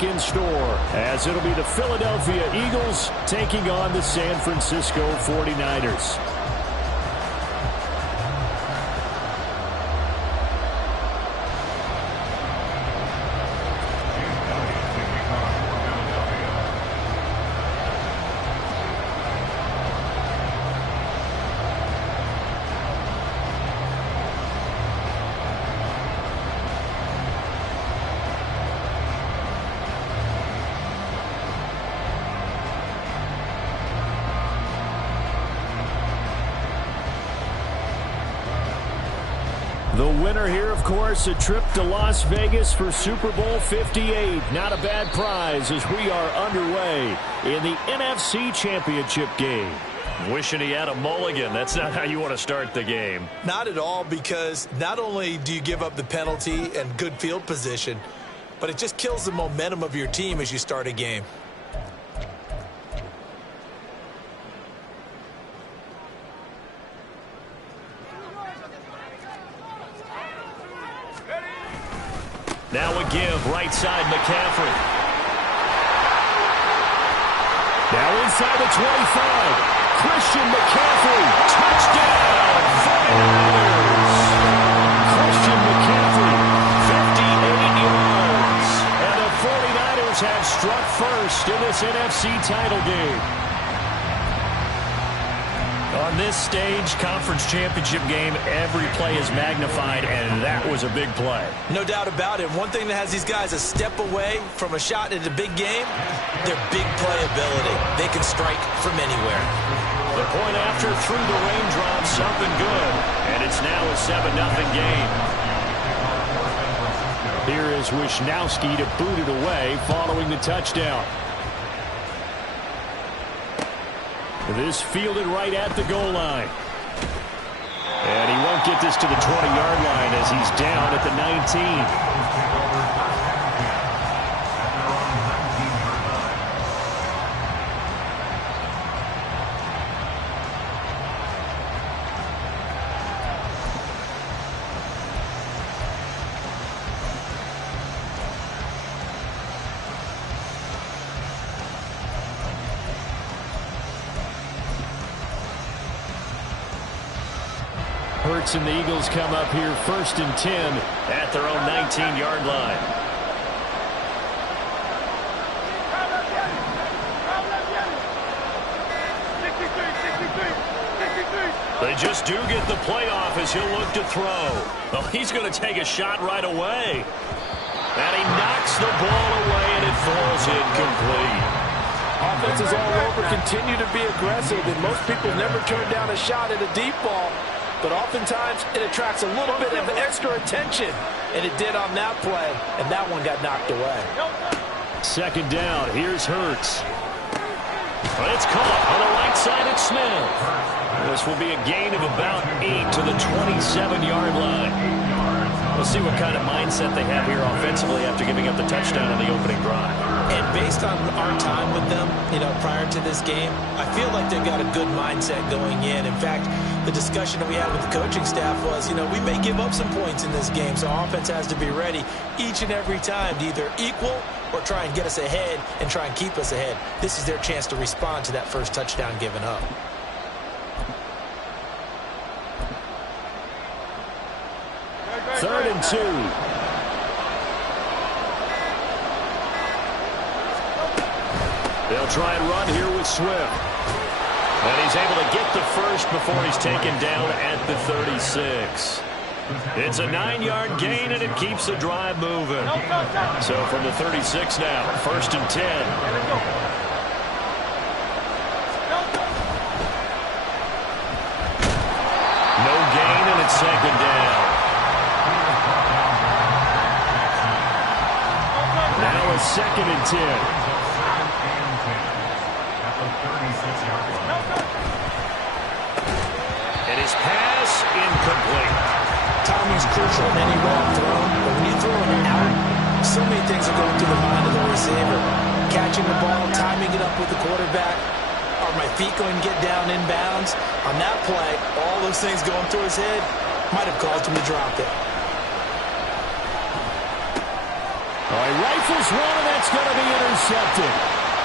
week in store, as it'll be the Philadelphia Eagles taking on the San Francisco 49ers. The winner here, of course, a trip to Las Vegas for Super Bowl 58. Not a bad prize as we are underway in the NFC Championship game. Wishing he had a mulligan. That's not how you want to start the game. Not at all, because not only do you give up the penalty and good field position, but it just kills the momentum of your team as you start a game. Now a give, right side, McCaffrey. Now inside the 25, Christian McCaffrey, touchdown, 49ers. Christian McCaffrey, 58 yards. And the 49ers have struck first in this NFC title game. On this stage, conference championship game, every play is magnified, and that was a big play. No doubt about it. One thing that has these guys a step away from a shot at a big game, their big play ability. They can strike from anywhere. The point after through the raindrops, something good, and it's now a 7-0 game. Here is Wisnowski to boot it away following the touchdown. This fielded right at the goal line. And he won't get this to the 20-yard line as he's down at the 19. Hurts and the Eagles come up here 1st and 10 at their own 19-yard line. They just do get the playoff as he'll look to throw. Well, he's going to take a shot right away. And he knocks the ball away, and it falls incomplete. Offenses all over continue to be aggressive, and most people never turn down a shot at a deep ball. But oftentimes, it attracts a little bit of extra attention. And it did on that play, and that one got knocked away. 2nd down, here's Hurts. But it's caught on the right side at Smith. This will be a gain of about 8 to the 27-yard line. We'll see what kind of mindset they have here offensively after giving up the touchdown on the opening drive. And based on our time with them, prior to this game, I feel like they've got a good mindset going in. In fact, the discussion that we had with the coaching staff was, we may give up some points in this game, so our offense has to be ready each and every time to either equal or try and get us ahead and try and keep us ahead. This is their chance to respond to that first touchdown given up. Third and 2. They'll try and run here with Swift. And he's able to get the first before he's taken down at the 36. It's a 9-yard gain, and it keeps the drive moving. So from the 36 now, 1st and 10. No gain, and it's 2nd down. Now a 2nd and 10. And his pass incomplete. Timing's crucial in any route thrown, but when you throw it out, so many things are going through the mind of the receiver. Catching the ball, timing it up with the quarterback. Are my feet going to get down inbounds? On that play, all those things going through his head might have caused him to drop it. All right, rifles one, and that's going to intercepted.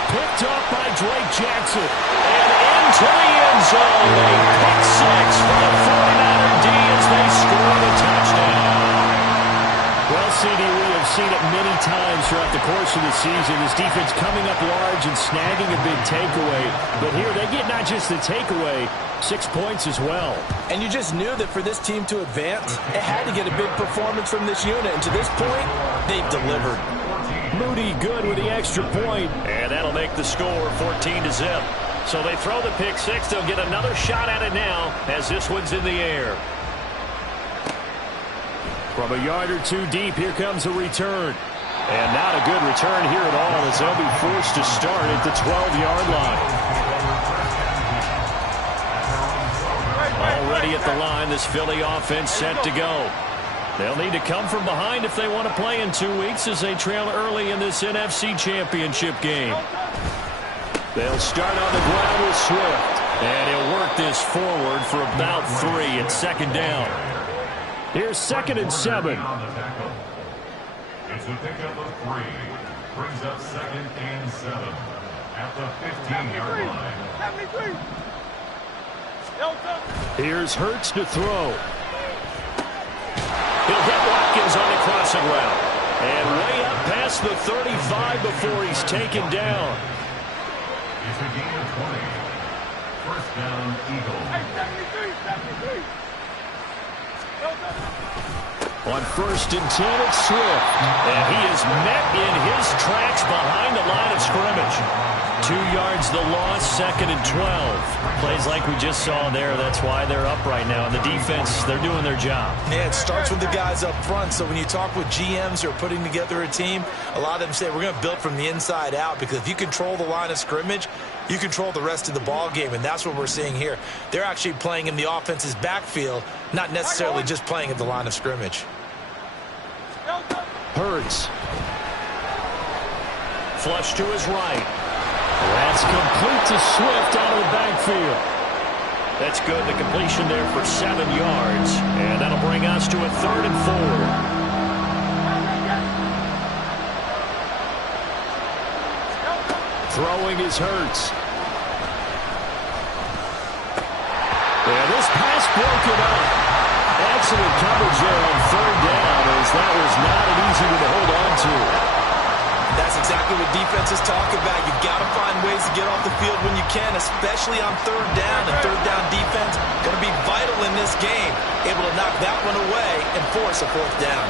Picked up by Drake Jackson. And into the end zone. A pick six for the 49er D as they score the touchdown. Well, CD, we have seen it many times throughout the course of the season. This defense coming up large and snagging a big takeaway. But here they get not just the takeaway, 6 points as well. And you just knew that for this team to advance, it had to get a big performance from this unit. And to this point, they've delivered. Moody good with the extra point. And that'll make the score 14-0. So they throw the pick six. They'll get another shot at it now as this one's in the air. From a yard or two deep, here comes a return. And not a good return here at all as they'll be forced to start at the 12-yard line. Already at the line, this Philly offense set to go. They'll need to come from behind if they want to play in 2 weeks as they trail early in this NFC Championship game. They'll start on the ground with Swift. And he'll work this forward for about 3 at second down. Here's 2nd and 7. It's a pickup of 3. Brings up 2nd and 7 at the 15-yard line. Here's Hurts to throw. He'll hit Watkins on the crossing route. And way up past the 35 before he's taken down. It's a gain of 20. First down, Eagles. On 1st and 10, it's Swift. And he is met in his tracks behind the line of scrimmage. 2 yards the loss, 2nd and 12. Plays like we just saw there. That's why they're up right now. And the defense, they're doing their job. Yeah, it starts with the guys up front. So when you talk with GMs who are putting together a team, a lot of them say we're going to build from the inside out, because if you control the line of scrimmage, you control the rest of the ball game, and that's what we're seeing here. They're actually playing in the offense's backfield, not necessarily just playing at the line of scrimmage. Hurts. Flush to his right. That's complete to Swift out of the backfield. That's good. The completion there for 7 yards. And that'll bring us to a 3rd and 4. Throwing is Hurts. And this pass broken up. Excellent coverage there on 3rd down, as that was not an easy one to hold on to. That's exactly what defenses talk about. You've got to find ways to get off the field when you can, especially on 3rd down. And 3rd down defense going to be vital in this game. Able to knock that one away and force a 4th down.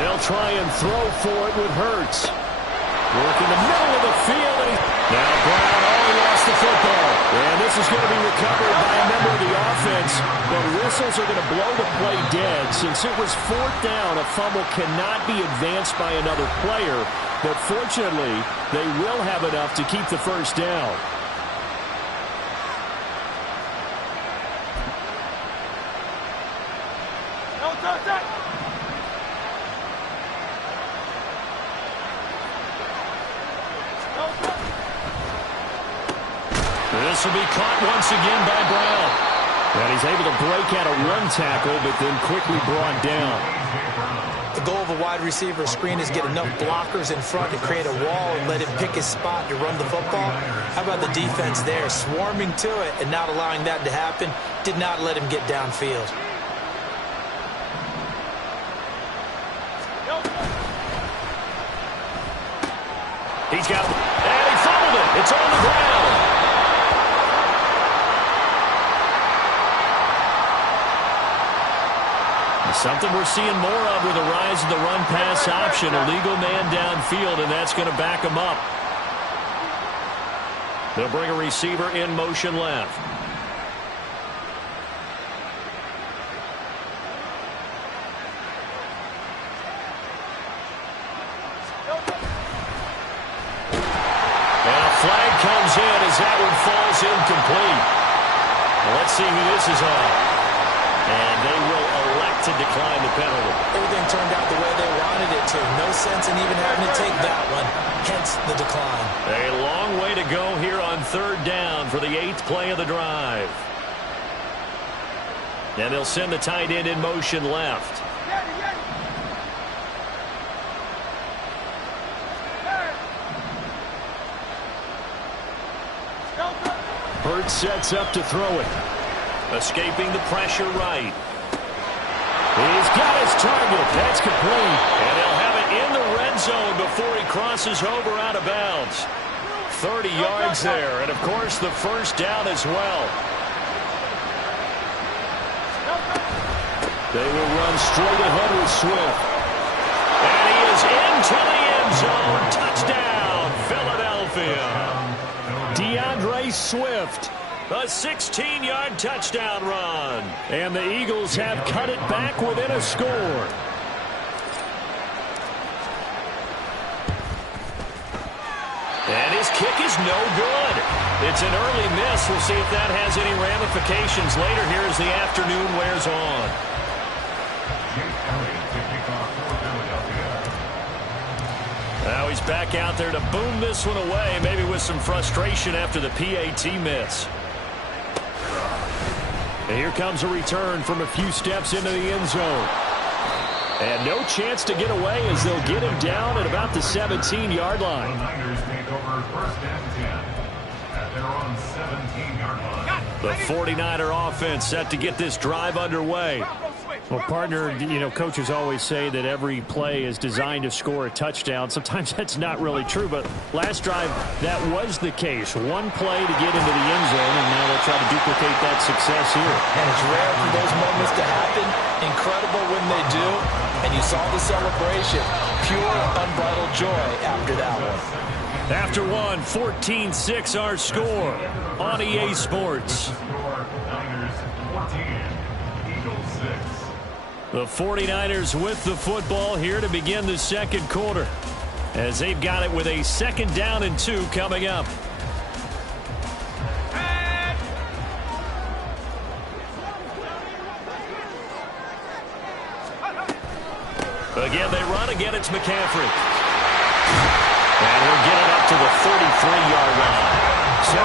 They'll try and throw for it with Hurts. Work in the middle of the field. Now Brown, he lost the football. And this is going to be recovered by a member of the offense. The whistles are going to blow the play dead. Since it was 4th down, a fumble cannot be advanced by another player. But fortunately, they will have enough to keep the 1st down. This will be caught once again by Brown. And he's able to break out a run tackle, but then quickly brought down. The goal of a wide receiver screen is get enough blockers in front to create a wall and let him pick his spot to run the football. How about the defense there, swarming to it and not allowing that to happen? Did not let him get downfield. He's got it. And he fumbled it. It's on the ground. Something we're seeing more of with the rise of the run-pass option. A legal man downfield, and that's going to back him up. They'll bring a receiver in motion left. And a flag comes in as that one falls incomplete. Well, let's see who this is on. And they will elect to decline the penalty. Everything turned out the way they wanted it to. No sense in even having to take that one. Hence the decline. A long way to go here on 3rd down for the 8th play of the drive. And they'll send the tight end in motion left. Hurts sets up to throw it. Escaping the pressure right. He's got his target. That's complete. And he'll have it in the red zone before he crosses over out of bounds. 30 yards there. And, of course, the first down as well. They will run straight ahead with Swift. And he is into the end zone. Touchdown, Philadelphia. DeAndre Swift. A 16-yard touchdown run. And the Eagles have cut it back within a score. And his kick is no good. It's an early miss. We'll see if that has any ramifications later here as the afternoon wears on. Now he's back out there to boom this one away, maybe with some frustration after the PAT miss. And here comes a return from a few steps into the end zone. And no chance to get away as they'll get him down at about the 17-yard line. The Niners take over first and 10 at their own 17-yard line. The 49er offense set to get this drive underway. Well, partner, you know, coaches always say that every play is designed to score a touchdown. Sometimes that's not really true, but last drive, that was the case. One play to get into the end zone, and now they'll try to duplicate that success here. And it's rare for those moments to happen. Incredible when they do. And you saw the celebration. Pure, unbridled joy after that one. After one, 14-6 our score on EA Sports. Niners 14, Eagles 6. The 49ers with the football here to begin the second quarter, as they've got it with a 2nd down and 2 coming up. Again, they run. Again, it's McCaffrey. And he'll get it up to the 33-yard line. 75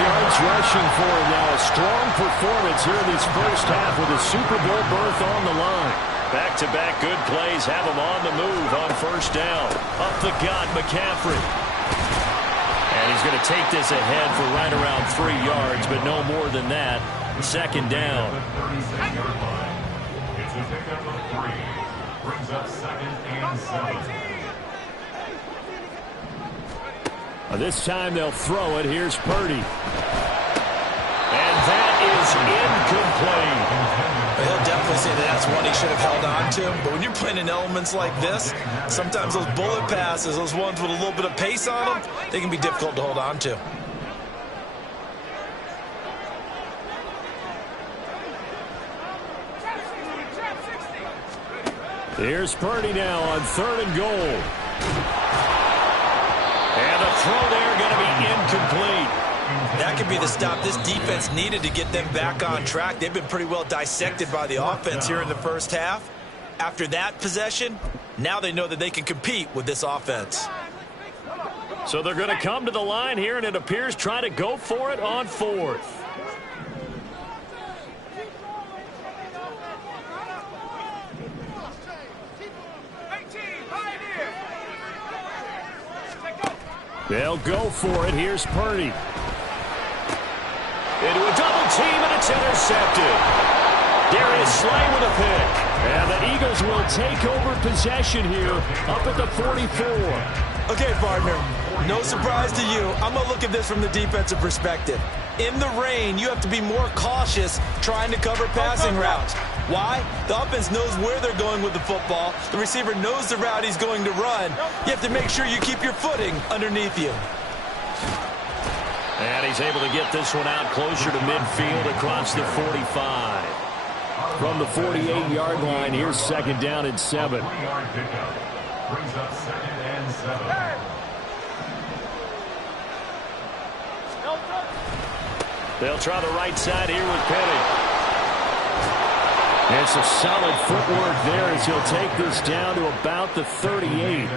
yards rushing for him now. A strong performance here in this first half with a Super Bowl berth on the line. Back-to-back good plays have him on the move on first down. Up the gut, McCaffrey. And he's going to take this ahead for right around 3 yards, but no more than that. 2nd down. The 36-yard line. It's a pickup of 3. Brings up 2nd and 7. This time they'll throw it. Here's Purdy. And that is incomplete. He'll definitely say that that's one he should have held on to. But when you're playing in elements like this, sometimes those bullet passes, those ones with a little bit of pace on them, they can be difficult to hold on to. Here's Purdy now on 3rd and goal. And the throw there going to be incomplete. That could be the stop this defense needed to get them back on track. They've been pretty well dissected by the offense here in the first half. After that possession, now they know that they can compete with this offense. So they're going to come to the line here, and it appears try to go for it on 4th. They'll go for it. Here's Purdy. Into a double team, and it's intercepted. Darius Slay with a pick. And the Eagles will take over possession here up at the 44. Okay, partner, no surprise to you. I'm going to look at this from the defensive perspective. In the rain, you have to be more cautious trying to cover passing routes. Why? The offense knows where they're going with the football. The receiver knows the route he's going to run. You have to make sure you keep your footing underneath you. And he's able to get this one out closer to midfield across the 45. From the 48-yard line, here's 2nd down and 7. 3-yard pickup. Brings up 2nd and 7. They'll try the right side here with Penny. And some solid footwork there as he'll take this down to about the 38.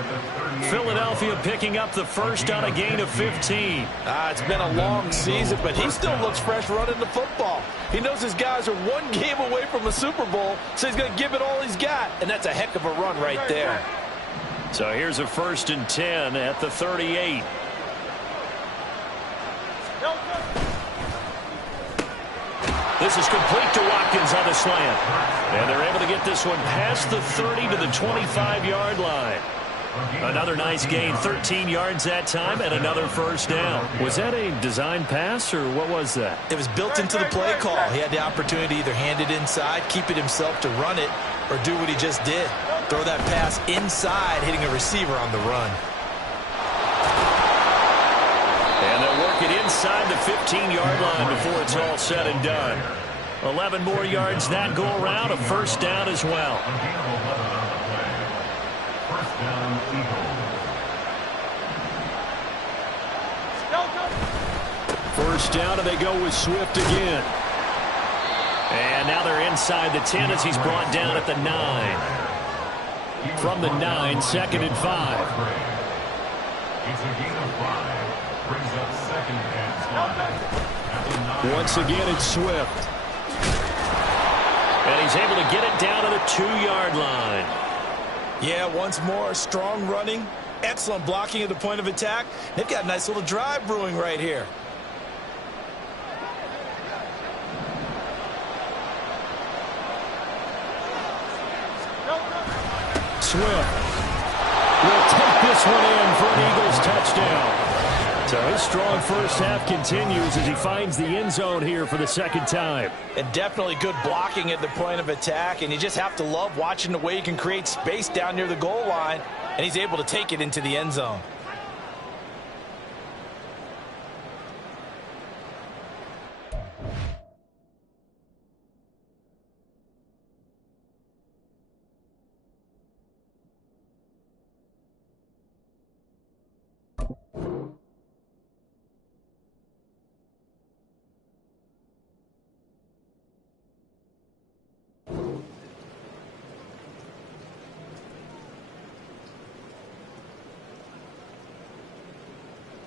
Philadelphia picking up the first on a gain of 15. It's been a long season, but he still looks fresh running the football. He knows his guys are one game away from a Super Bowl, so he's going to give it all he's got. And that's a heck of a run right there. So here's a 1st and 10 at the 38. This is complete to Watkins on the slant. And they're able to get this one past the 30 to the 25-yard line. Another nice gain, 13 yards that time, and another first down. Was that a design pass, or what was that? It was built into the play call. He had the opportunity to either hand it inside, keep it himself to run it, or do what he just did. Throw that pass inside, hitting a receiver on the run. And they'll work it inside the 15-yard line before it's all said and done. 11 more yards that go around, a first down as well. First down, Eagles. First down, and they go with Swift again. And now they're inside the 10 as he's brought down at the 9. From the 9, 2nd and 5. It's a gain of 5. Brings up 2nd and 5. Once again, it's Swift. And he's able to get it down to the 2-yard line. Yeah, once more, strong running, excellent blocking at the point of attack. They've got a nice little drive brewing right here. Swift will take this one in for an Eagles touchdown. So his strong first half continues as he finds the end zone here for the 2nd time. And definitely good blocking at the point of attack, and you just have to love watching the way he can create space down near the goal line, and he's able to take it into the end zone.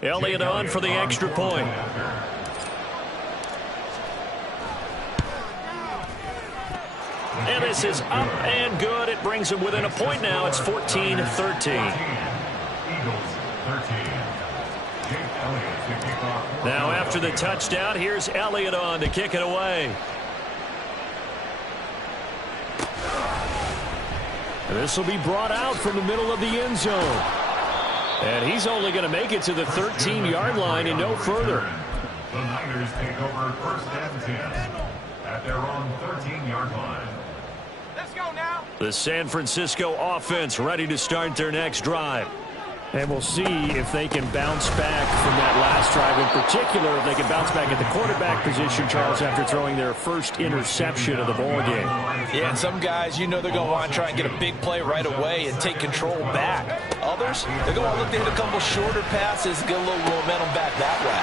Elliott on for the extra point. And this is up and good. It brings him within a point now. It's 14-13. Eagles 13. Jake Elliott to kick off. Now after the touchdown, here's Elliott on to kick it away. This will be brought out from the middle of the end zone. And he's only going to make it to the 13-yard line and no further. The Niners take over 1st and 10 at their own 13-yard line. Let's go now. The San Francisco offense ready to start their next drive. And we'll see if they can bounce back from that last drive. In particular, if they can bounce back at the quarterback position, Charles, after throwing their first interception of the ball game. Yeah, and some guys, you know they're going to want to try and get a big play right away and take control back. Others, they're going to look to hit a couple shorter passes, get a little momentum back that way.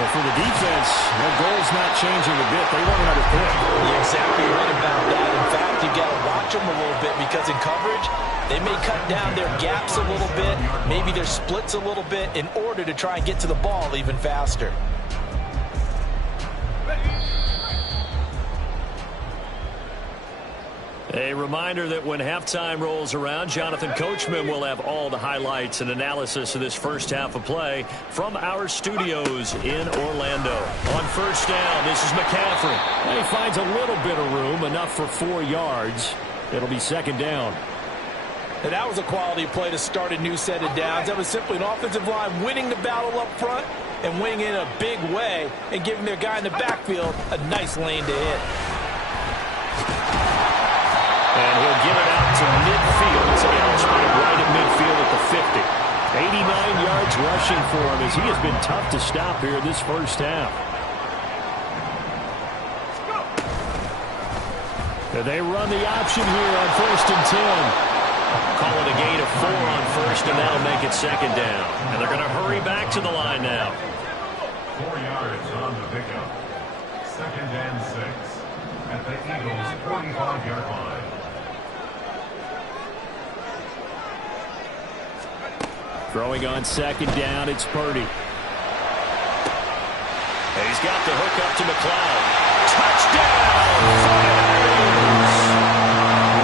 But for the defense, their goal's not changing a bit. They want another pick. You're exactly right about that. In fact, you've got to watch them a little bit because in coverage, they may cut down their gaps a little bit, maybe their splits a little bit in order to try and get to the ball even faster. A reminder that when halftime rolls around, Jonathan Coachman will have all the highlights and analysis of this first half of play from our studios in Orlando. On first down, this is McCaffrey. And he finds a little bit of room, enough for 4 yards. It'll be 2nd down. And that was a quality play to start a new set of downs. That was simply an offensive line winning the battle up front and winning in a big way and giving their guy in the backfield a nice lane to hit. And he'll get it out to midfield. It's right at midfield at the 50. 89 yards rushing for him as he has been tough to stop here this first half. And they run the option here on 1st and 10. Call it a gain of 4 on first, and that'll make it 2nd down. And they're going to hurry back to the line now. 4 yards on the pickup. 2nd and 6 at the Eagles' 45-yard line. Throwing on second down, it's Purdy. And he's got the hook up to McLeod. Touchdown! 49ers!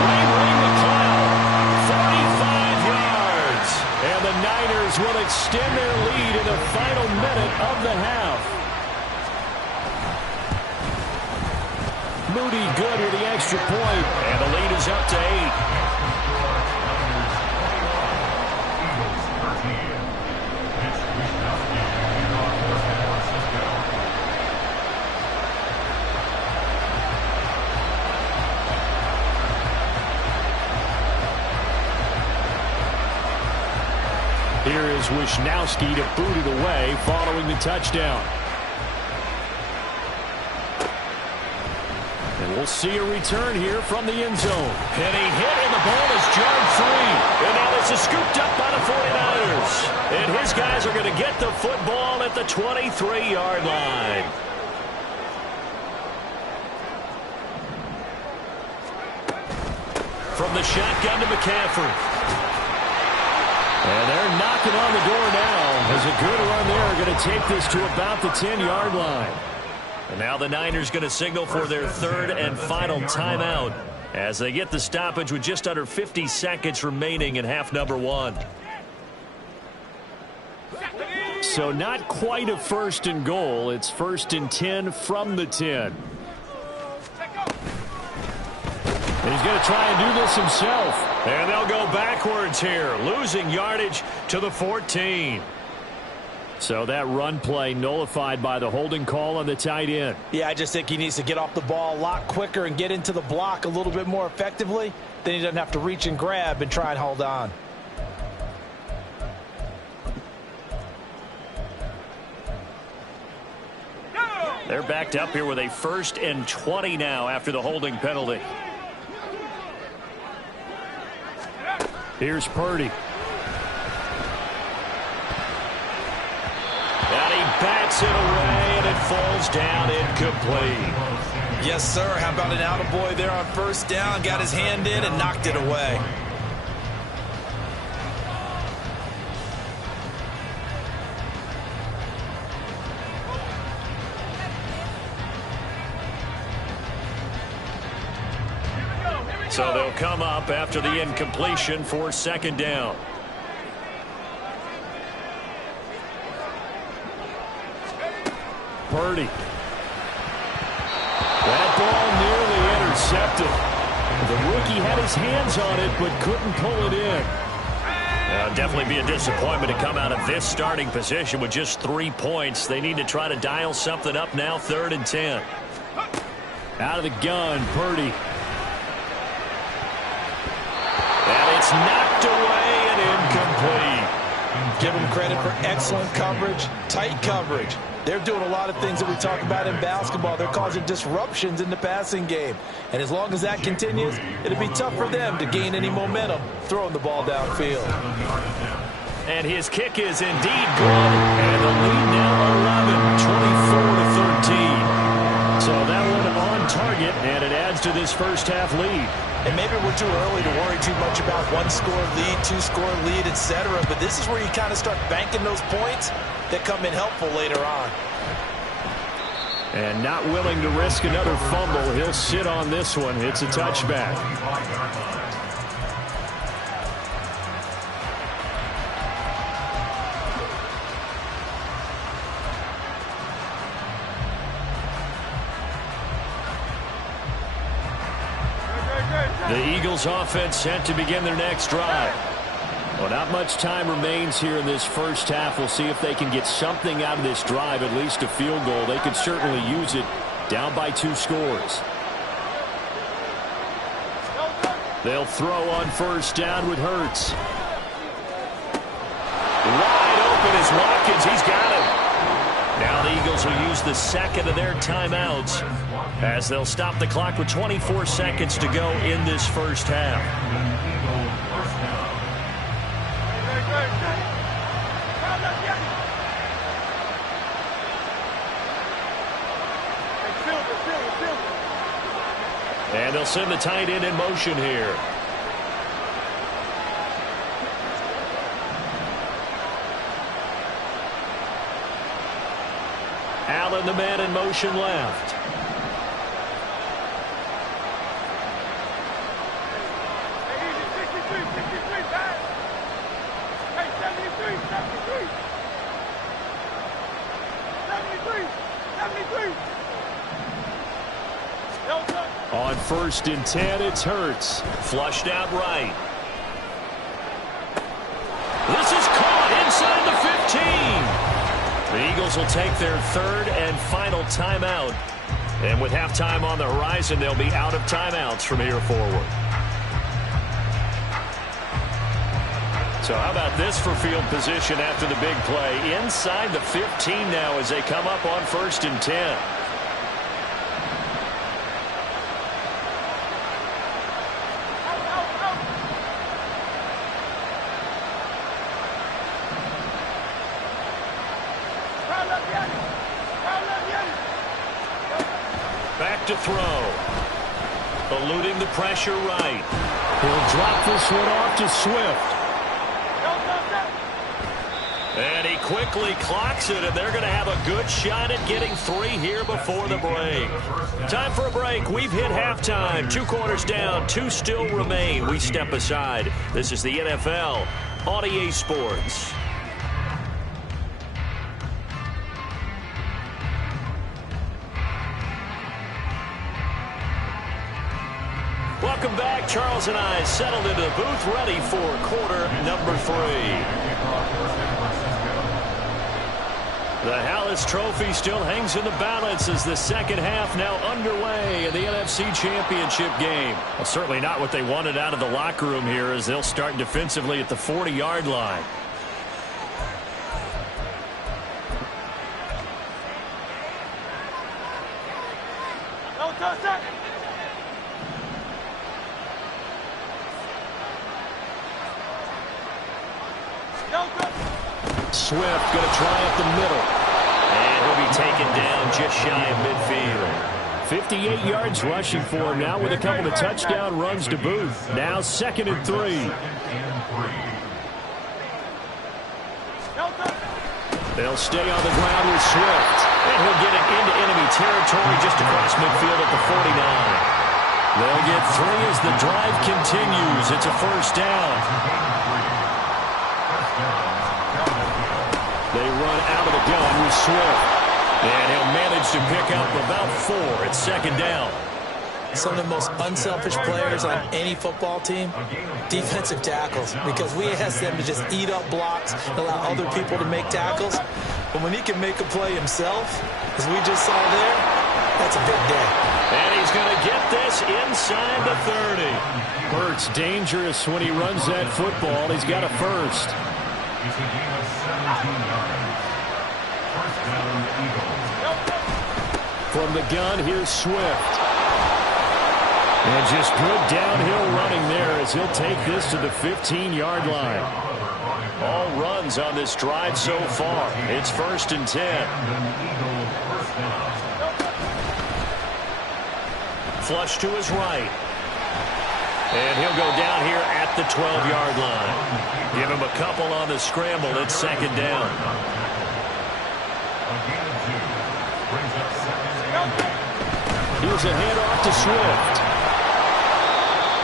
Ray McLeod, 45 yards. And the Niners will extend their lead in the final minute of the half. Moody good with the extra point. And the lead is up to 8. Here is Wisnowski to boot it away following the touchdown. And we'll see a return here from the end zone. And a hit, and the ball is jarred free. And now this is scooped up by the 49ers. And his guys are going to get the football at the 23-yard line. From the shotgun to McCaffrey. And they're knocking on the door now as a good run there. Going to take this to about the 10-yard line. And now the Niners going to signal for their third and final timeout as they get the stoppage with just under 50 seconds remaining in half number 1. So not quite a 1st and goal. It's 1st and 10 from the 10. And he's going to try and do this himself. And they'll go backwards here, losing yardage to the 14. So that run play nullified by the holding call on the tight end. Yeah, I just think he needs to get off the ball a lot quicker and get into the block a little bit more effectively. Then he doesn't have to reach and grab and try and hold on. They're backed up here with a 1st and 20 now after the holding penalty. Here's Purdy. And he bats it away, and it falls down incomplete. Yes, sir. How about an attaboy there on 1st down? Got his hand in and knocked it away. So they'll come up after the incompletion for 2nd down. Purdy. That ball nearly intercepted. The rookie had his hands on it but couldn't pull it in. Definitely be a disappointment to come out of this starting position with just 3 points. They need to try to dial something up now, 3rd and 10. Out of the gun, Purdy. And it's knocked away and incomplete. Give them credit for excellent coverage, tight coverage. They're doing a lot of things that we talk about in basketball. They're causing disruptions in the passing game. And as long as that continues, it'll be tough for them to gain any momentum throwing the ball downfield. And his kick is indeed good. And the lead now 11, 24-13. So that one on target, and it adds to this first half lead. And maybe we're too early to worry too much about 1-score lead, 2-score lead, etc. But this is where you kind of start banking those points that come in helpful later on. And not willing to risk another fumble. He'll sit on this one. It's a touchback. The Eagles offense set to begin their next drive. Well, not much time remains here in this first half. We'll see if they can get something out of this drive, at least a field goal. They could certainly use it down by 2 scores. They'll throw on 1st down with Hurts. Wide open is Watkins. He's got it. Now the Eagles will use the 2nd of their timeouts as they'll stop the clock with 24 seconds to go in this first half. And they'll send the tight end in motion here. Allen, the man in motion left. On 1st and 10, it's Hurts. Flushed out right. This is caught inside the 15. The Eagles will take their 3rd and final timeout. And with halftime on the horizon, they'll be out of timeouts from here forward. So how about this for field position after the big play? Inside the 15 now as they come up on 1st and 10. Back to throw. Eluding the pressure right. He'll drop this one off to Swift. And he quickly clocks it, and they're going to have a good shot at getting 3 here before the break. Time for a break. We've hit halftime. 2 quarters down, 2 still remain. We step aside. This is the NFL on EA Sports. Welcome back. Charles and I settled into the booth, ready for quarter number 3. The Hallis Trophy still hangs in the balance as the second half now underway in the NFC Championship game. Well, certainly not what they wanted out of the locker room here as they'll start defensively at the 40-yard line. Swift going to try up the middle. And he'll be taken down just shy of midfield. 58 yards rushing for him now with a couple of touchdown runs to boot. Now 2nd and 3. They'll stay on the ground with Swift. And he'll get it into enemy territory just across midfield at the 49. They'll get 3 as the drive continues. It's a 1st down. They run out of the gun with Swift. And he'll manage to pick up about 4. It's 2nd down. Some of the most unselfish players on any football team, defensive tackles, because we ask them to just eat up blocks, allow other people to make tackles. But when he can make a play himself, as we just saw there, that's a big day. And he's going to get this inside the 30. Hurts dangerous when he runs that football. He's got a 1st. It's a gain of 17 yards. 1st down, Eagles. From the gun, here's Swift. And just good downhill running there as he'll take this to the 15-yard line. All runs on this drive so far. It's 1st and 10. Flush to his right. And he'll go down here at the 12-yard line. Give him a couple on the scramble. It's 2nd down. Here's a handoff to Swift.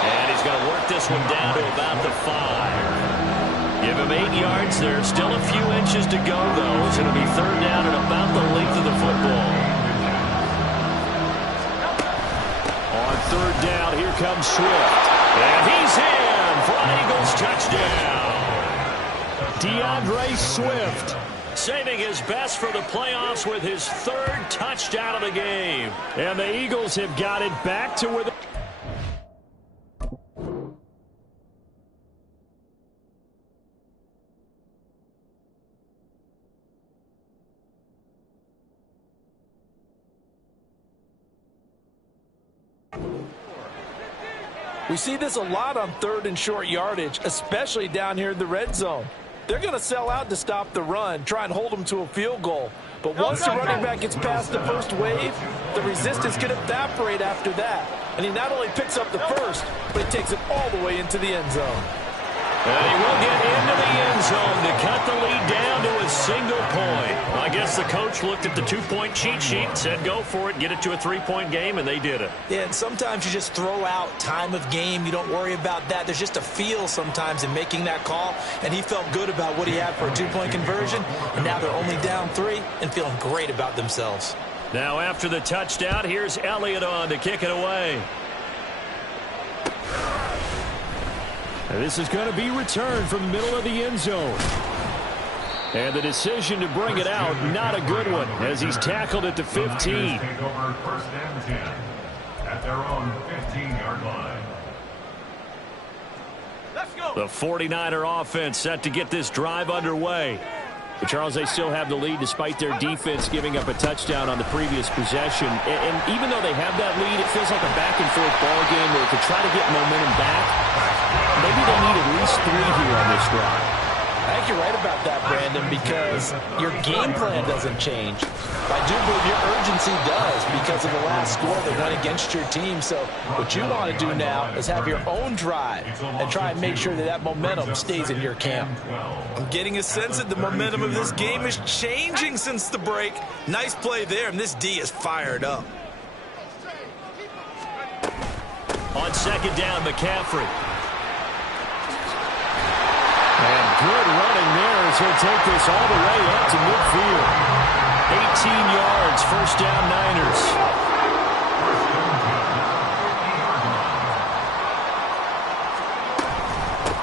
And he's going to work this one down to about the 5. Give him 8 yards there. Still a few inches to go, though, as it'll be 3rd down at about the length of the football. On 3rd down, here comes Swift. And he's in for an Eagles touchdown. DeAndre Swift saving his best for the playoffs with his 3rd touchdown of the game. And the Eagles have got it back to where We see this a lot on 3rd and short yardage, especially down here in the red zone. They're going to sell out to stop the run, try and hold them to a field goal. But once the running back gets past the first wave, the resistance can evaporate after that. and he not only picks up the first, but he takes it all the way into the end zone. And he will get into the end zone to cut the lead down to a single point. I guess the coach looked at the two-point cheat sheet and said, go for it, get it to a three-point game, and they did it. Yeah, and sometimes you just throw out time of game. You don't worry about that. There's just a feel sometimes in making that call, and he felt good about what he had for a two-point conversion, and now they're only down 3 and feeling great about themselves. Now after the touchdown, here's Elliott on to kick it away. And this is going to be returned from the middle of the end zone. And the decision to bring it out, not a good one, as he's tackled at the 15. Take over first and 10 at their own 15-yard line. The 49er offense set to get this drive underway. But Charles, they still have the lead despite their defense giving up a touchdown on the previous possession. And even though they have that lead, it feels like a back-and-forth ball game where to try to get momentum back, maybe they need at least 3 here on this drive. I think you're right about that, Brandon, because your game plan doesn't change. I do believe your urgency does because of the last score that went against your team. So what you want to do now is have your own drive and try and make sure that that momentum stays in your camp. I'm getting a sense that the momentum of this game is changing since the break. Nice play there, and this D is fired up. On second down, McCaffrey. And good running there as he'll take this all the way up to midfield. 18 yards, first down Niners.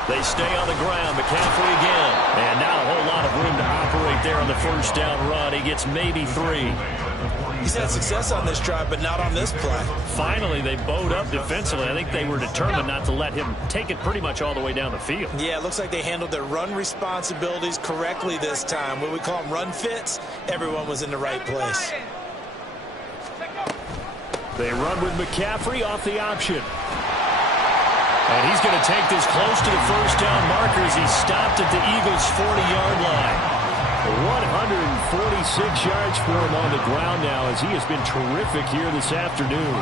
They stay on the ground. McCaffrey again. And not a whole lot of room to operate there on the first down run. He gets maybe 3. He's had success on this drive, but not on this play. Finally, they bowed up defensively. I think they were determined not to let him take it pretty much all the way down the field. Yeah, it looks like they handled their run responsibilities correctly this time. What we call them run fits, everyone was in the right place. They run with McCaffrey off the option. And he's going to take this close to the first down markers. He stopped at the Eagles' 40-yard line. 146 yards for him on the ground now as he has been terrific here this afternoon.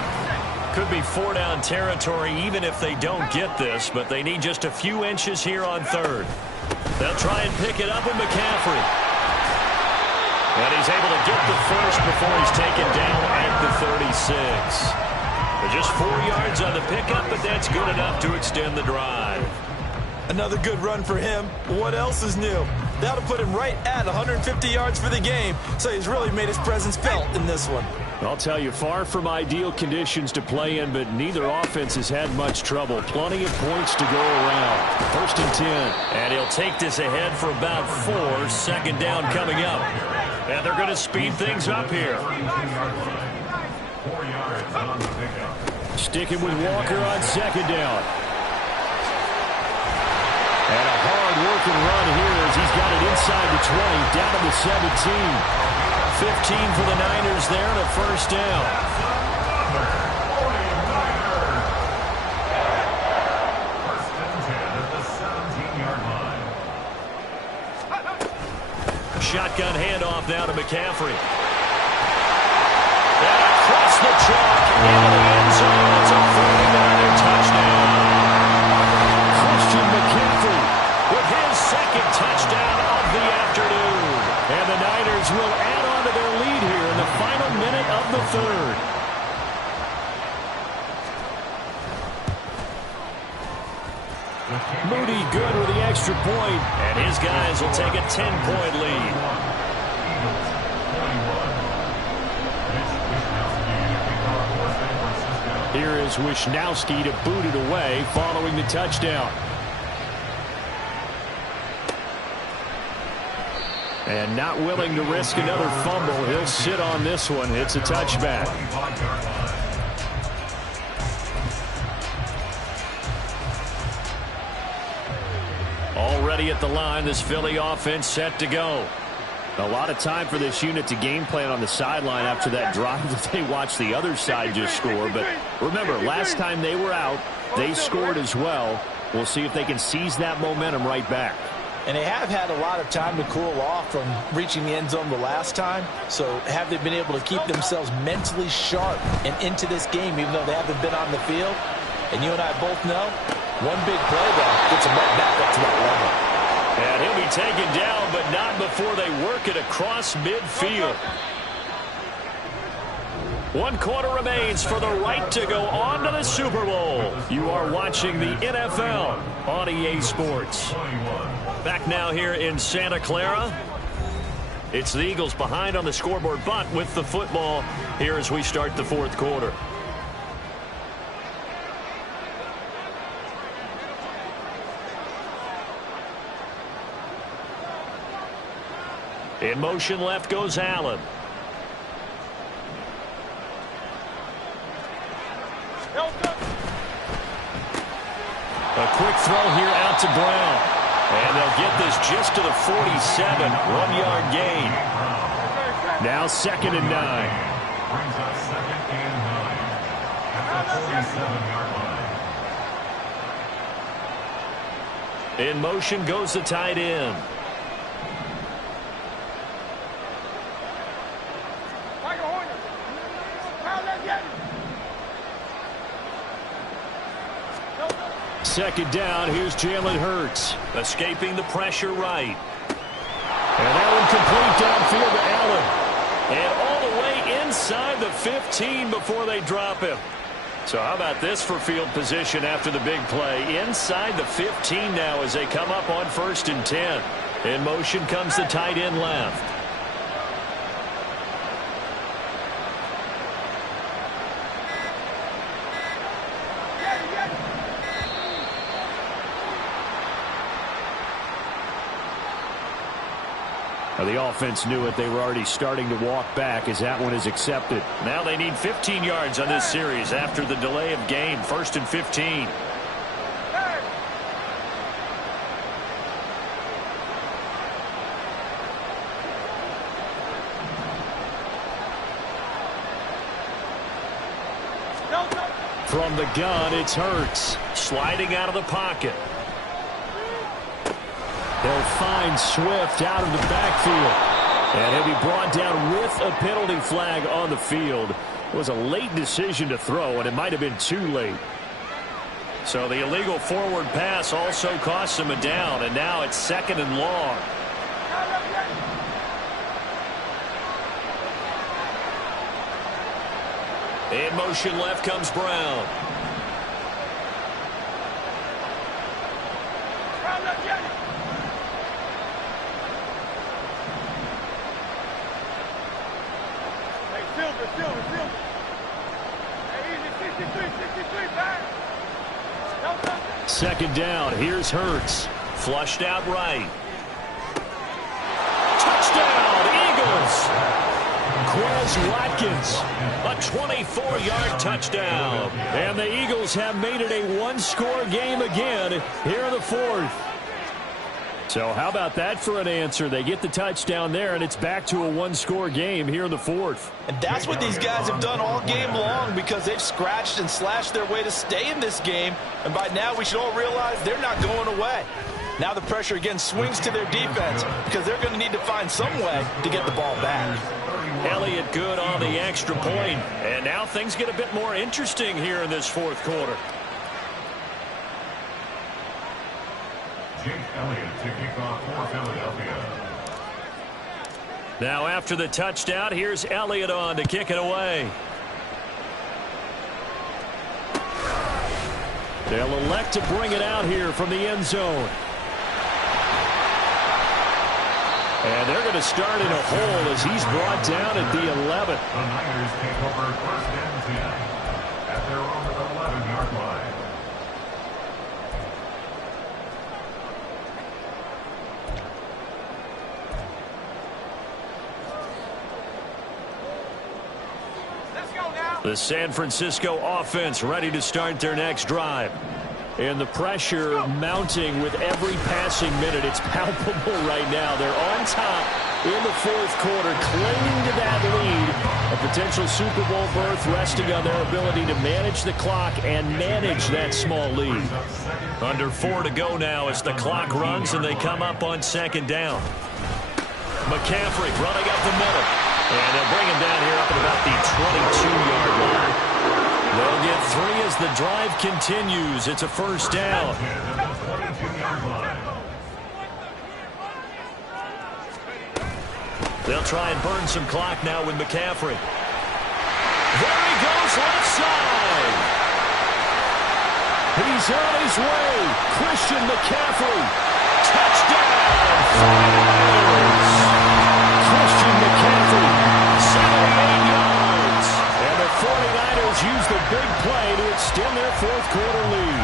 Could be 4-down territory even if they don't get this, but they need just a few inches here on third. They'll try and pick it up with McCaffrey. And he's able to get the first before he's taken down at the 36. But just 4 yards on the pickup, but that's good enough to extend the drive. Another good run for him. What else is new? That'll put him right at 150 yards for the game, so he's really made his presence felt in this one. I'll tell you, far from ideal conditions to play in, but neither offense has had much trouble. Plenty of points to go around. First and 10. And he'll take this ahead for about 4. Second down coming up. And they're going to speed things up here. 4 yards on the pickup. Sticking with Walker on second down. And a hard-working run here as he's got it inside the 20, down to the 17. 15 for the Niners there and a first down. First and 10 at the 17-yard line. Shotgun handoff now to McCaffrey. And across the chalk into the end zone. It's a 49er touchdown. Christian McCaffrey With his second touchdown of the afternoon. And the Niners will add on to their lead here in the final minute of the third. Moody good with the extra point. And his guys will take a 10-point lead. Here is Wisnowski to boot it away following the touchdown. And not willing to risk another fumble. He'll sit on this one. It's a touchback. Already at the line, this Philly offense set to go. A lot of time for this unit to game plan on the sideline after that drive that they watched the other side just score. But remember, last time they were out, they scored as well. We'll see if they can seize that momentum right back. And they have had a lot of time to cool off from reaching the end zone the last time. So have they been able to keep themselves mentally sharp and into this game, even though they haven't been on the field? And you and I both know, one big play, though, gets them right back up to that level. And he'll be taken down, but not before they work it across midfield. 1 quarter remains for the right to go on to the Super Bowl. You are watching the NFL on EA Sports. Back now here in Santa Clara. It's the Eagles behind on the scoreboard, but with the football here as we start the 4th quarter. In motion left goes Allen. A quick throw here out to Brown. And they'll get this just to the 47. 1-yard gain. Now 2nd and 9. Brings up 2nd and 9 at the 47-yard line. In motion goes the tight end. Second down, here's Jalen Hurts. Escaping the pressure right. And that one complete downfield to Allen. And all the way inside the 15 before they drop him. So how about this for field position after the big play? Inside the 15 now as they come up on 1st and 10. In motion comes the tight end left. The offense knew it. They were already starting to walk back as that one is accepted. Now they need 15 yards on this series after the delay of game. 1st and 15. From the gun, it's Hurts. Sliding out of the pocket. They'll find Swift out of the backfield. And he'll be brought down with a penalty flag on the field. It was a late decision to throw, and it might have been too late. So the illegal forward pass also cost him a down, and now it's 2nd and long. In motion left comes Brown. Second down. Here's Hurts. Flushed out right. Touchdown, Eagles. Quez Watkins. A 24-yard touchdown. And the Eagles have made it a one-score game again here in the 4th. So how about that for an answer? They get the touchdown there, and it's back to a one-score game here in the 4th. And that's what these guys have done all game long because they've scratched and slashed their way to stay in this game. And by now we should all realize they're not going away. Now the pressure again swings to their defense because they're going to need to find some way to get the ball back. Elliott good on the extra point. And now things get a bit more interesting here in this 4th quarter. Jake Elliott to kick off for Philadelphia. Now after the touchdown, here's Elliott on to kick it away. They'll elect to bring it out here from the end zone. And they're going to start in a hole as he's brought down at the 11. The Niners take over 1st and 10 at their own 11-yard line. The San Francisco offense ready to start their next drive. And the pressure mounting with every passing minute. It's palpable right now. They're on top in the 4th quarter, clinging to that lead. A potential Super Bowl berth resting on their ability to manage the clock and manage that small lead. Under 4 to go now as the clock runs and they come up on second down. McCaffrey running up the middle. And they'll bring him down here up at about the 22-yard line. They'll get 3 as the drive continues. It's a first down. They'll try and burn some clock now with McCaffrey. There he goes left side. He's on his way. Christian McCaffrey. Touchdown. Christian McCaffrey. 78 yards. And the 49ers use the big play to extend their fourth quarter lead.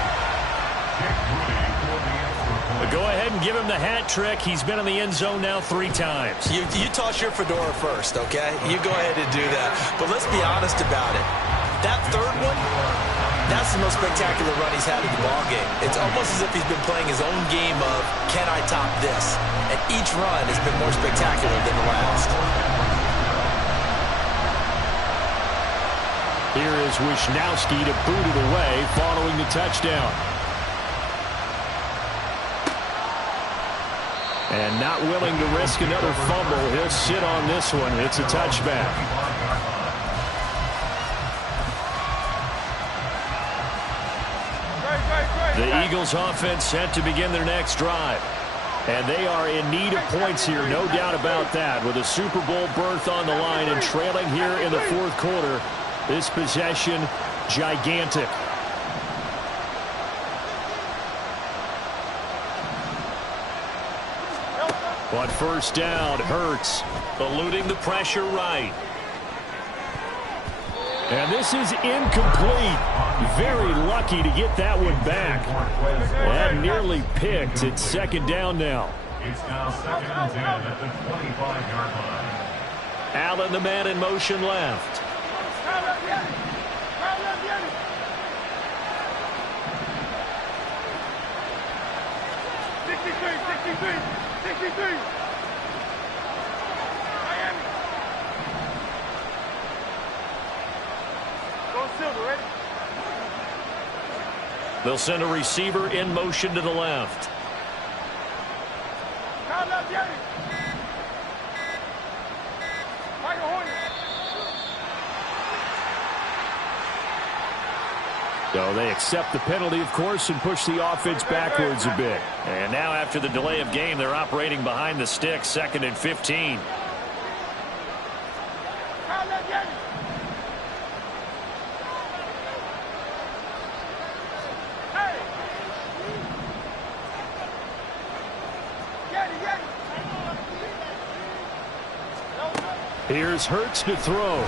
Go ahead and give him the hat trick. He's been in the end zone now 3 times. You toss your fedora first, okay? You go ahead and do that. But let's be honest about it. That third one, that's the most spectacular run he's had in the ballgame. It's almost as if he's been playing his own game of, can I top this? And each run has been more spectacular than the last. Here is Wisnowski to boot it away following the touchdown. And not willing to risk another fumble. He'll sit on this one. It's a touchback. The Eagles offense set to begin their next drive. And they are in need of points here, no doubt about that. With a Super Bowl berth on the line and trailing here in the fourth quarter, this possession gigantic. On first down, Hurts eluding the pressure right. And this is incomplete. Very lucky to get that one back. That nearly picked. It's second down now. It's now 2nd and 10 at the 25-yard line. Allen, the man in motion left. They'll send a receiver in motion to the left. So they accept the penalty, of course, and push the offense backwards a bit. And now after the delay of game, they're operating behind the sticks, 2nd and 15. Here's Hurts to throw.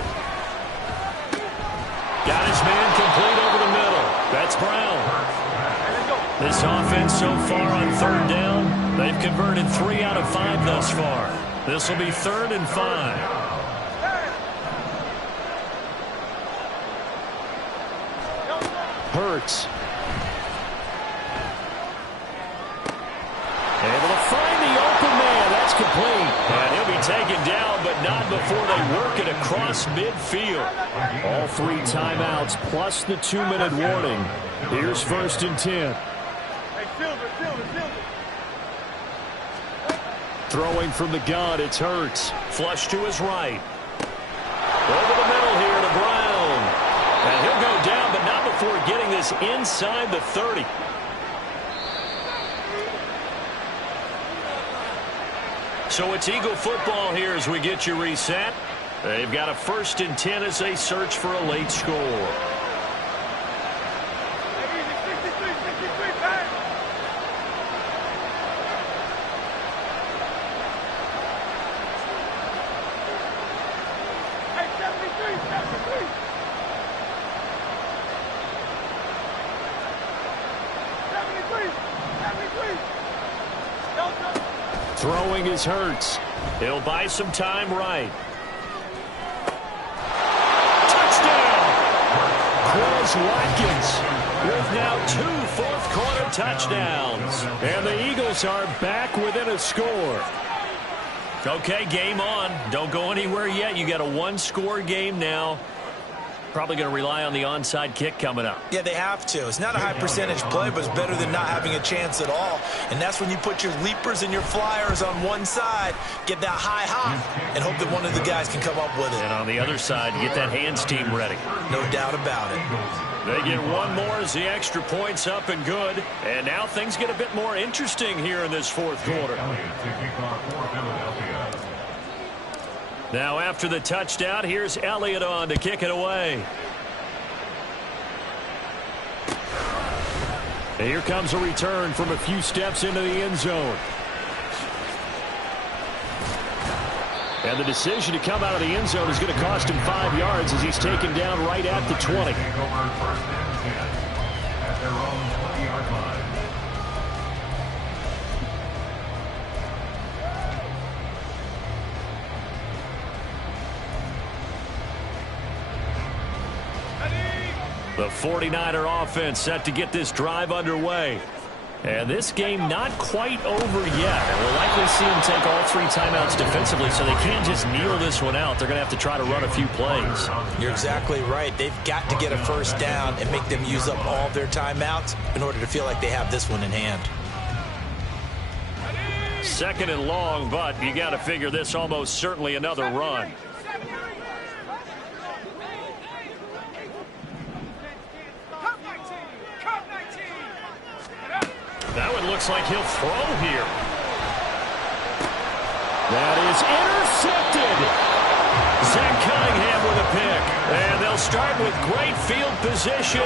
Got his man complete over the middle. That's Brown. This offense so far on 3rd down, they've converted 3 out of 5 thus far. This will be 3rd and 5. Hurts. Able to find the open man. That's complete. And he'll be taken down, but not before they work it across midfield. All 3 timeouts plus the 2-minute warning. Here's 1st and 10. Throwing from the gun, it's Hurts. Flush to his right. Over the middle here to Brown. And he'll go down, but not before getting this inside the 30. So it's Eagle football here as we get you reset. They've got a 1st and 10 as they search for a late score. Throwing is Hurts. He'll buy some time right. Touchdown! Quez Watkins with now 2 fourth-quarter touchdowns. And the Eagles are back within a score. Okay, game on. Don't go anywhere yet. You got a one-score game now. Probably going to rely on the onside kick coming up. Yeah, they have to. It's not a high percentage play, but it's better than not having a chance at all. And that's when you put your leapers and your flyers on one side, get that high hop, and hope that one of the guys can come up with it. And on the other side, get that hands team ready. No doubt about it. They get one more as the extra point's up and good. And now things get a bit more interesting here in this fourth quarter. Now after the touchdown, here's Elliott on to kick it away. And here comes a return from a few steps into the end zone. And the decision to come out of the end zone is going to cost him 5 yards as he's taken down right at the 20. At their own 20-yard line. The 49er offense set to get this drive underway. And this game not quite over yet. And we'll likely see them take all 3 timeouts defensively, so they can't just kneel this one out. They're going to have to try to run a few plays. You're exactly right. They've got to get a first down and make them use up all their timeouts in order to feel like they have this one in hand. 2nd and long, but you got to figure this almost certainly another run. That one looks like he'll throw here. That is intercepted. Zach Cunningham with a pick. And they'll start with great field position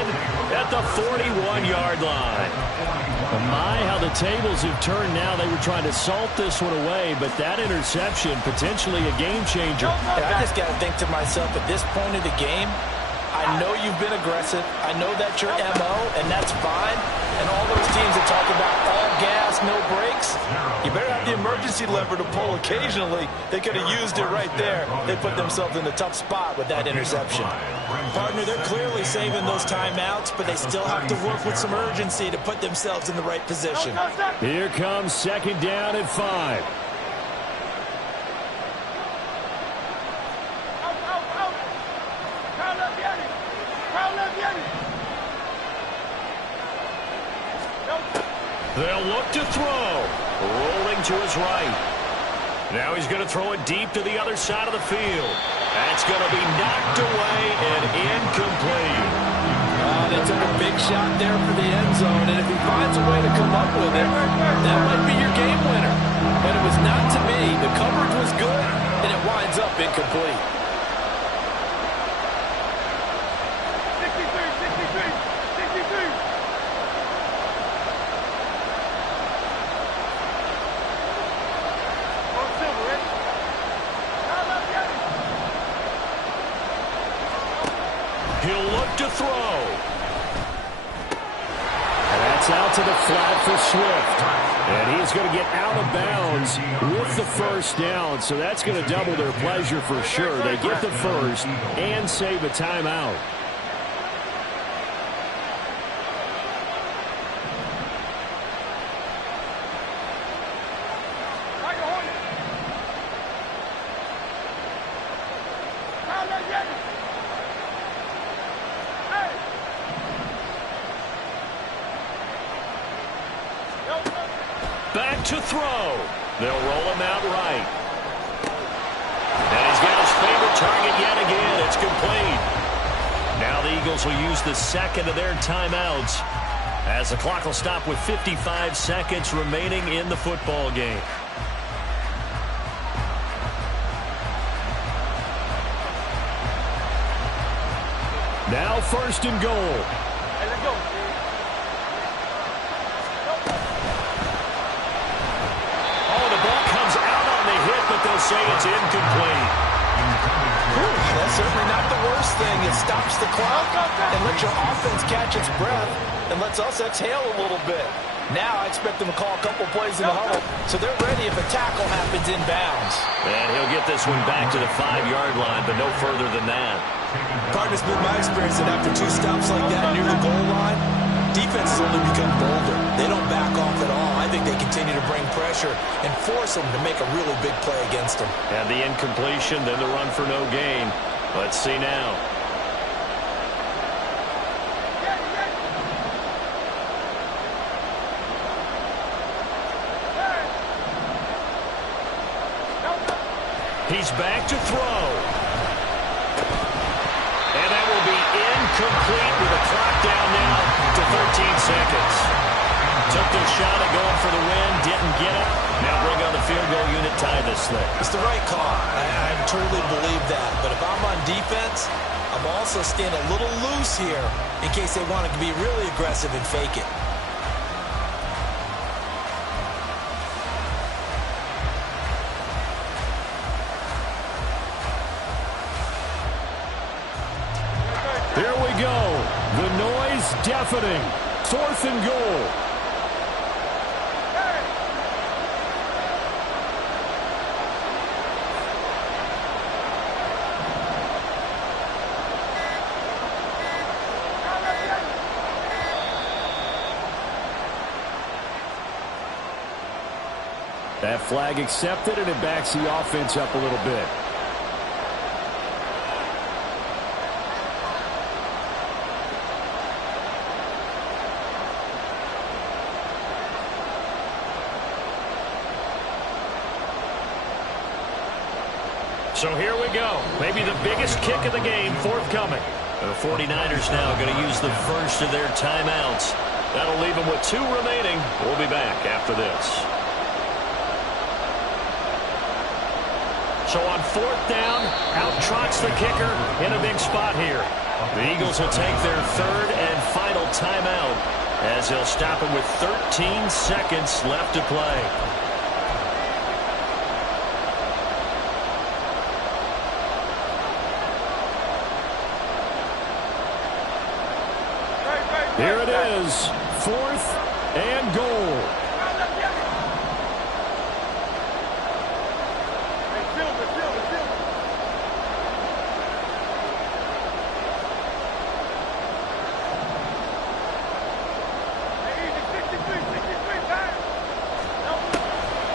at the 41-yard line. My, how the tables have turned now. They were trying to salt this one away, but that interception, potentially a game changer. I just got to think to myself, at this point of the game, I know you've been aggressive. I know that's your MO, and that's fine. And all those teams that talk about all gas, no brakes, you better have the emergency lever to pull occasionally. They could have used it right there. They put themselves in a tough spot with that interception. Partner, they're clearly saving those timeouts, but they still have to work with some urgency to put themselves in the right position. Here comes 2nd down and 5. They'll look to throw. Rolling to his right. Now he's going to throw it deep to the other side of the field. That's going to be knocked away and incomplete. They took a big shot there for the end zone, and if he finds a way to come up with it, that might be your game winner. But it was not to me. The coverage was good, and it winds up incomplete. 63. He'll look to throw. And that's out to the flat for Swift. And he's going to get out of bounds with the first down. So that's going to double their pleasure for sure. They get the first and save a timeout. Back to throw. They'll roll him out right. And he's got his favorite target yet again. It's complete. Now the Eagles will use the 2nd of their timeouts as the clock will stop with 55 seconds remaining in the football game. Now 1st and goal. They'll say it's incomplete. That's certainly not the worst thing. It stops the clock and lets your offense catch its breath and lets us exhale a little bit. Now I expect them to call a couple plays in the huddle so they're ready if a tackle happens inbounds. And he'll get this one back to the 5-yard line, but no further than that. Partner, it's been my experience that after 2 stops like that near the goal line, defenses only become bolder. They don't back off at all. I think they continue to bring pressure and force them to make a really big play against them. And the incompletion, then the run for no gain. Let's see now. He's back to throw. And that will be incomplete with a clock down now to 13 seconds. Took their shot at going for the win, didn't get it. Now bring on the field goal unit, tie this thing. It's the right call. I totally believe that. But if I'm on defense, I'm also staying a little loose here in case they want to be really aggressive and fake it. Here we go. The noise deafening. 4th and goal. That flag accepted, and it backs the offense up a little bit. So here we go. Maybe the biggest kick of the game forthcoming. The 49ers now going to use the first of their timeouts. That'll leave them with 2 remaining. We'll be back after this. So on 4th down, out trots the kicker in a big spot here. The Eagles will take their 3rd and final timeout as they'll stop it with 13 seconds left to play. Here it is, 4th and goal.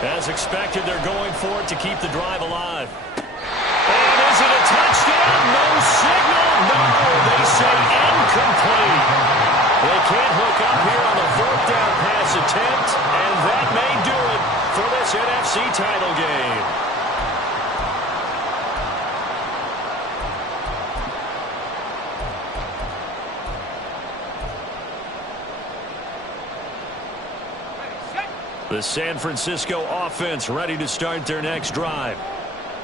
As expected, they're going for it to keep the drive alive. And is it a touchdown? No signal. No, they say incomplete. They can't hook up here on the 4th down pass attempt, and that may do it for this NFC title game. The San Francisco offense ready to start their next drive.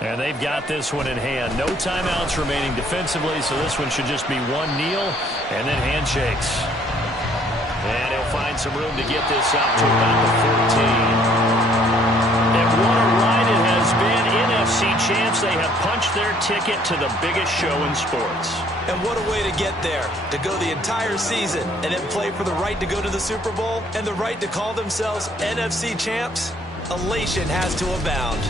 And they've got this one in hand. No timeouts remaining defensively, so this one should just be one kneel and then handshakes. And he'll find some room to get this up to about the 14. And what a ride it has been. NFC champs, they have punched their ticket to the biggest show in sports. And what a way to get there, to go the entire season and then play for the right to go to the Super Bowl and the right to call themselves NFC champs. Elation has to abound.